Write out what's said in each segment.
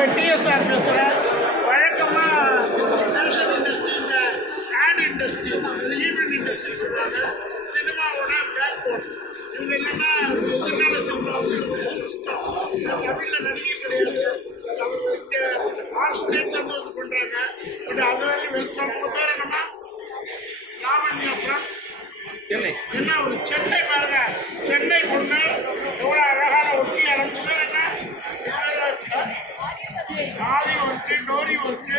உங்கள் டிஎஸ்ஆர் பேசுகிறேன். வழக்கமாக ஃபேஷன் இண்டஸ்ட்ரி, இந்த ஆட் இண்டஸ்ட்ரி, ஈவெண்ட் இண்டஸ்ட்ரி சொல்லுவாங்க, சினிமாவோட பேக் போன். இவங்க இல்லைன்னா எதிர்கால சினிமாவுக்கு கொஞ்சம் கஷ்டம். தமிழில் நடிகை கிடையாது, இங்கே ஆல் ஸ்டேட்லேருந்து வந்து பண்ணுறாங்க. பட் அது வரையும் வெல்கம். உங்கள் பேர் என்னம்மா? லாவண்யா ஃப்ரம் சென்னை. என்ன ஒரு சென்னை பாருங்க, சென்னை பொண்ணு எவ்வளோ அழகான ஒட்டி அடைஞ்சு என்ன ஆரி ஒர்க்கு, டோரி ஒர்க்கு,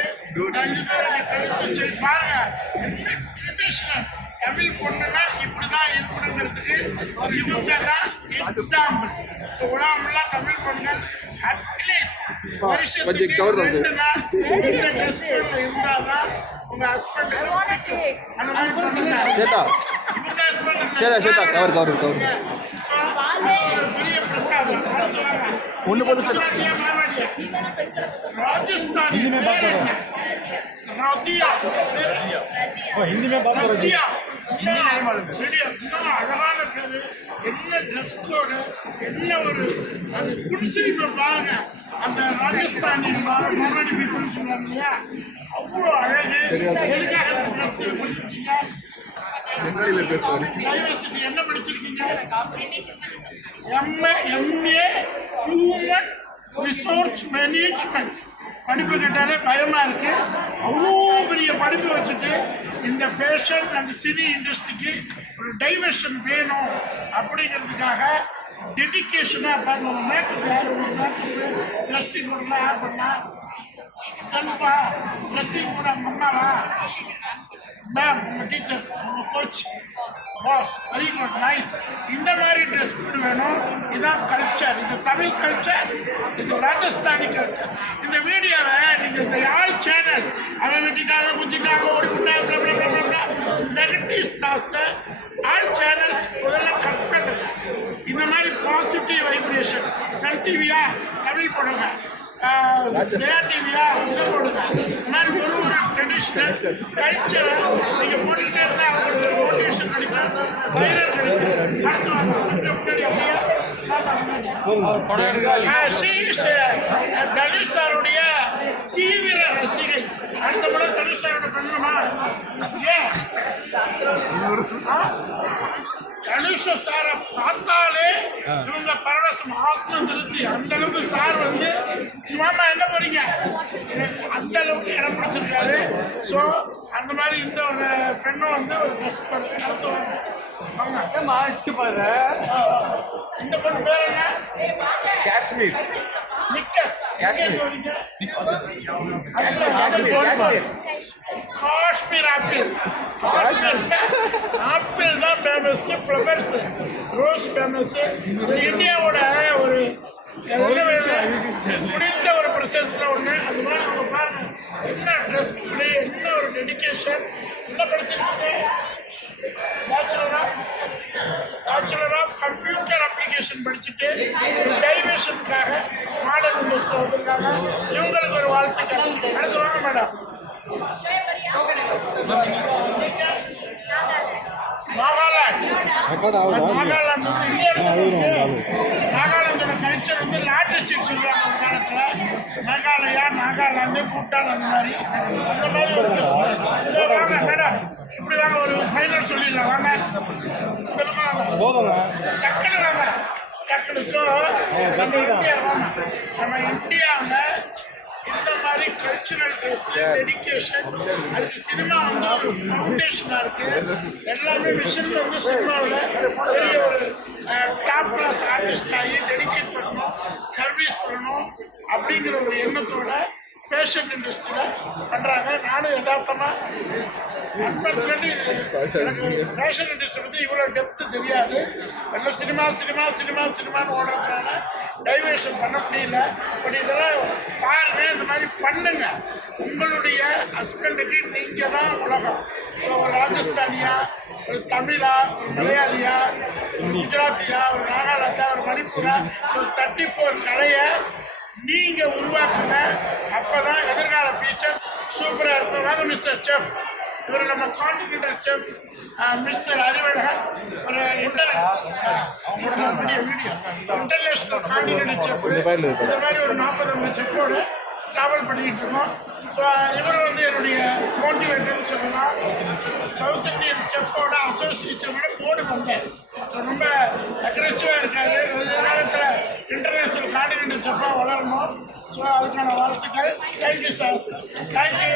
இது பேர் கழுத்து சரி பாருங்க. என்ன ட்ரெடிஷ்னல் தமிழ் பொண்ணுன்னா இப்படிதான் இருக்கணுங்கிறதுக்கு இவங்க தான் எக்ஸாம்பிள். உலகமுள்ள தமிழ் பொண்ணுகள் அட்லீஸ்ட் வருஷத்துக்கு 2 நாள் இந்த ட்ரெஸ் கோட்ல இருந்தாதான் உங்க ஹஸ்பண்ட் அந்த மாதிரி பண்ணுங்க. உங்க ஹஸ்பண்ட் பெரிய பிரசாதம். ராஜஸ்தானி அழகான பேரு, என்ன ட்ரெஸ் கோடு, என்ன ஒரு அது குடிசிரிப்பை பாருங்க. அந்த ராஜஸ்தானி மராடி பீப்புள்னு சொல்றாங்க இல்லையா, அவ்வளோ அழகு. எதுக்காக ட்ரெஸ் பண்ணிருக்கீங்க? டைவர்சிட்டி என்ன படிச்சிருக்கீங்க? MA human resource management. படிப்பு கேட்டாலே பயமாக இருக்குது. அவ்வளோ பெரிய படிப்பு வச்சுட்டு இந்த ஃபேஷன் அண்ட் சினி இண்டஸ்ட்ரிக்கு ஒரு டைவர்ஷன் வேணும் அப்படிங்கிறதுக்காக டெடிக்கேஷனாக பாருங்க. மேக்கப் யார் ட்ரெஸ்ஸிங் கூடலாம் யார் பண்ணா? செல்ஃபா ட்ரெஸ்ஸிங் கூட அம்மாவா? மேம், உங்கள் டீச்சர், உங்கள் coach, boss, very good, nice. இந்த மாதிரி ட்ரெஸ் கோட் வேணும். இதுதான் கல்ச்சர். இது தமிழ் கல்ச்சர், இது ராஜஸ்தானி கல்ச்சர். இந்த வீடியோவை நீங்கள் இந்த ஆல் சேனல் அவன் வெட்டிட்டாங்க, குஞ்சிட்டாங்க, ஓடிவிட்டாங்க, நெகட்டிவ் தாட்ஸை ஆல் சேனல்ஸ் முதல்ல கட் பண்ணுங்க. இந்த மாதிரி பாசிட்டிவ் வைப்ரேஷன். சன் டிவியா தமிழ் போடுங்க, ஜெயா டிவியா இதை போடுங்க. இந்த மாதிரி ஒரு ட்ரெடிஷ்னல் கல்ச்சரை நீங்கள் போட்டுக்கிட்டே இருந்தால் அவங்களுக்கு மோட்டிவேஷன் கிடைக்கும், வைரல் கிடைக்கும். முன்னாடி அப்படியே தனுஷ் சாருடைய தீவிர ரசிகை. அடுத்த படம் தனுஷ் சாரோட பண்ணணுமா? ஏன் தனுஷ சாரை பார்த்தாலே இவங்க பரவசம், ஆத்ம திருப்தி. அந்த அளவுக்கு சார் வந்து மாமா எங்க போறீங்க அந்த அளவுக்கு இடம் பிடிச்சிருக்காரு. ஸோ அந்த மாதிரி இந்த ஒரு பெண்ணும் வந்து ஒரு ட்ரெஸ் நடத்துவாங்க. இந்த பொண்ணு பேர் என்ன? காஷ்மீர். காஷ்மீர் ஆப்பிள். ஆப்பிள் தான் ஃபேமஸ், ஃப்ளவர்ஸ், ரோஸ் ஃபேமஸ். இந்தியாவோட ஒரு முடிந்த ஒரு பிரசேசத்தில் ஒன்று. அது மாதிரி நம்ம பாருங்க, என்ன ட்ரெஸ் கோடு, என்ன ஒரு டெடிக்கேஷன். என்ன படிச்சிருக்கீங்க? பேச்சுலர் ஆஃப் கம்ப்யூட்டர் அப்ளிகேஷன் படிச்சுட்டு டைவர்ஷனுக்காக மாடல் இண்டஸ்ட்ரி வந்திருக்காங்க. இவங்களுக்கு ஒரு வாழ்த்துக்கள். அடுத்து வாங்க மேடம். நாகாலாந்து வந்து நாகாலாந்தோட கல்ச்சர் வந்து லாட்ரி சீட் சொல்லுவாங்க ஒரு காலத்தில். மேகாலயா, நாகாலாந்து, பூட்டான் அந்த மாதிரி ஒரு வாங்க மேடம். இப்படி வாங்க, ஒரு ஃபைனல் சொல்லிடலாம். வாங்க இந்த பக்கம் வாங்க, டக்குன்னு வாங்க, டக்குன்னு. ஸோ நம்ம இந்தியா வாங்க, நம்ம இந்தியாவில் இந்த மாதிரி கல்ச்சுரல் ட்ரெஸ்ஸு, டெடிக்கேஷன், அதுக்கு சினிமா வந்து ஒரு ஃபவுண்டேஷனாக இருக்குது. எல்லாமே விஷன் வந்து சினிமாவில் பெரிய ஒரு டாப் கிளாஸ் ஆர்டிஸ்ட் ஆகி டெடிகேட் பண்ணணும், சர்வீஸ் பண்ணணும் அப்படிங்கிற ஒரு எண்ணத்தோட ஃபேஷன் இண்டஸ்ட்ரியில் பண்ணுறாங்க. நானும் யதார்த்தமாக அன்பர்த்துலேருந்து எனக்கு ஃபேஷன் இண்டஸ்ட்ரி பற்றி இவ்வளோ டெப்த்து தெரியாது. எல்லாம் சினிமான்னு ஓடுறதுனால டைவர்ஷன் பண்ண முடியல. பட் இதெல்லாம் பாருங்கள், இந்த மாதிரி பண்ணுங்க. உங்களுடைய ஹஸ்பண்டுக்கு நீங்கள் தான் உலகம். ஒரு ராஜஸ்தானியா, ஒரு தமிழா, ஒரு மலையாளியா, ஒரு குஜராத்தியா, ஒரு நாகாலாந்தா, ஒரு மணிப்பூரா, ஒரு 34 கலையை நீங்கள் உருவாக்குங்க. அப்போ தான் எதிர்கால ஃபியூச்சர் சூப்பராக இருக்கும். வாங்க மிஸ்டர் செஃப், இவர் நம்ம கான்டினென்டல் செஃப் மிஸ்டர் அறிவழகன், ஒரு இன்டர்நேஷ்னல் கான்டினென்டல் செஃப். இந்த மாதிரி ஒரு 40-50 செஃப்போடு ட்ராவல் பண்ணிக்கிட்டு இருக்கோம். ஸோ இவர் வந்து என்னுடைய மோட்டிவேட்டர்னு சொல்லலாம். சவுத் இந்தியன் செஃப்போட அசோசியேஷனோட போர்டு வந்தேன். ஸோ ரொம்ப அக்ரெசிவாக இருக்காரு. எதிர்காலத்தில் இன்டர்நேஷ்னல் கார்டினேட்டர் செஃப்பாக வளரணும். ஸோ அதுக்கான வாழ்த்துக்கள். Thank you sir. தேங்க்யூ.